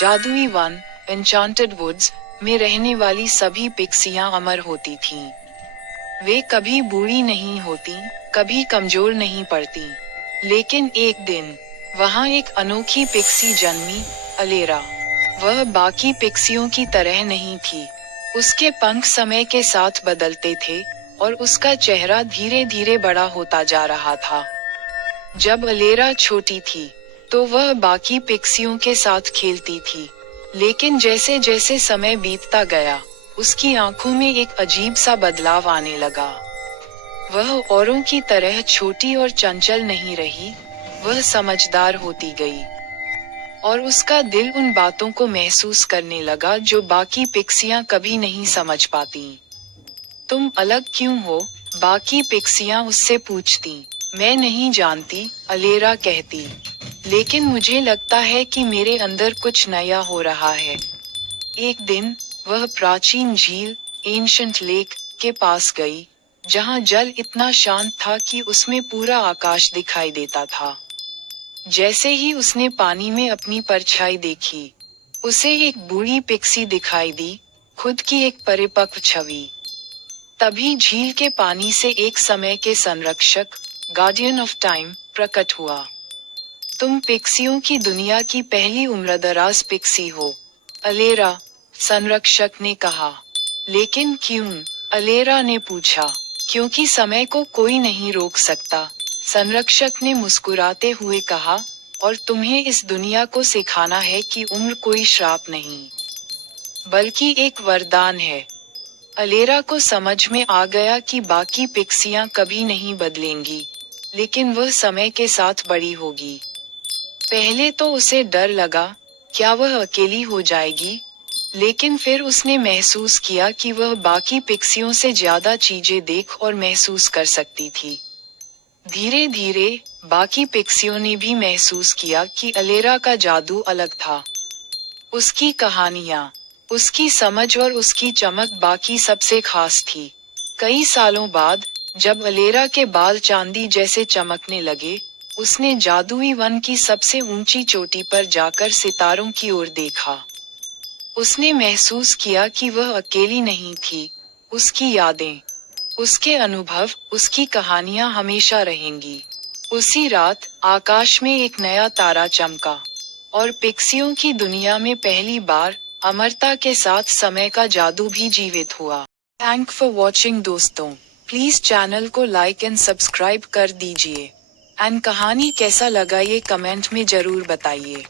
जादुई one enchanted woods में रहने वाली सभी पिक्सियां अमर होती थीं। वे कभी बूढ़ी नहीं होती, कभी कमजोर नहीं पड़ती। लेकिन एक दिन वहां एक अनोखी पिक्सी जन्मी, अलेरा। वह बाकी पिक्सियों की तरह नहीं थी। उसके पंख समय के साथ बदलते थे और उसका चेहरा धीरे धीरे बड़ा होता जा रहा था। जब अलेरा छोटी थी तो वह बाकी पिक्सियों के साथ खेलती थी, लेकिन जैसे जैसे समय बीतता गया उसकी आंखों में एक अजीब सा बदलाव आने लगा। वह औरों की तरह छोटी और चंचल नहीं रही, वह समझदार होती गई और उसका दिल उन बातों को महसूस करने लगा जो बाकी पिक्सियां कभी नहीं समझ पाती। तुम अलग क्यों हो? बाकी पिक्सियां उससे पूछती। मैं नहीं जानती, अलेरा कहती, लेकिन मुझे लगता है कि मेरे अंदर कुछ नया हो रहा है। एक दिन वह प्राचीन झील, एंशंट लेक के पास गई, जहां जल इतना शांत था कि उसमें पूरा आकाश दिखाई देता था। जैसे ही उसने पानी में अपनी परछाई देखी, उसे एक बूढ़ी पिक्सी दिखाई दी, खुद की एक परिपक्व छवि। तभी झील के पानी से एक समय के संरक्षक, गार्डियन ऑफ टाइम, प्रकट हुआ। तुम पिक्सियों की दुनिया की पहली उम्रदराज पिक्सी हो, अलेरा, संरक्षक ने कहा। लेकिन क्यों? अलेरा ने पूछा। क्योंकि समय को कोई नहीं रोक सकता, संरक्षक ने मुस्कुराते हुए कहा, और तुम्हें इस दुनिया को सिखाना है कि उम्र कोई श्राप नहीं, बल्कि एक वरदान है। अलेरा को समझ में आ गया कि बाकी पिक्सियां कभी नहीं बदलेंगी, लेकिन वह समय के साथ बड़ी होगी। पहले तो उसे डर लगा, क्या वह अकेली हो जाएगी? लेकिन फिर उसने महसूस किया कि वह बाकी पिक्सियों से ज्यादा चीजें देख और महसूस कर सकती थी। धीरे धीरे बाकी पिक्सियों ने भी महसूस किया कि अलेरा का जादू अलग था। उसकी कहानियां, उसकी समझ और उसकी चमक बाकी सबसे खास थी। कई सालों बाद, जब अलेरा के बाल चांदी जैसे चमकने लगे, उसने जादुई वन की सबसे ऊंची चोटी पर जाकर सितारों की ओर देखा। उसने महसूस किया कि वह अकेली नहीं थी, उसकी यादें, उसके अनुभव, उसकी कहानियां हमेशा रहेंगी। उसी रात आकाश में एक नया तारा चमका और पिक्सियों की दुनिया में पहली बार अमरता के साथ समय का जादू भी जीवित हुआ। थैंक फॉर वॉचिंग दोस्तों, प्लीज चैनल को लाइक एंड सब्सक्राइब कर दीजिए। एंड कहानी कैसा लगा ये कमेंट में जरूर बताइए।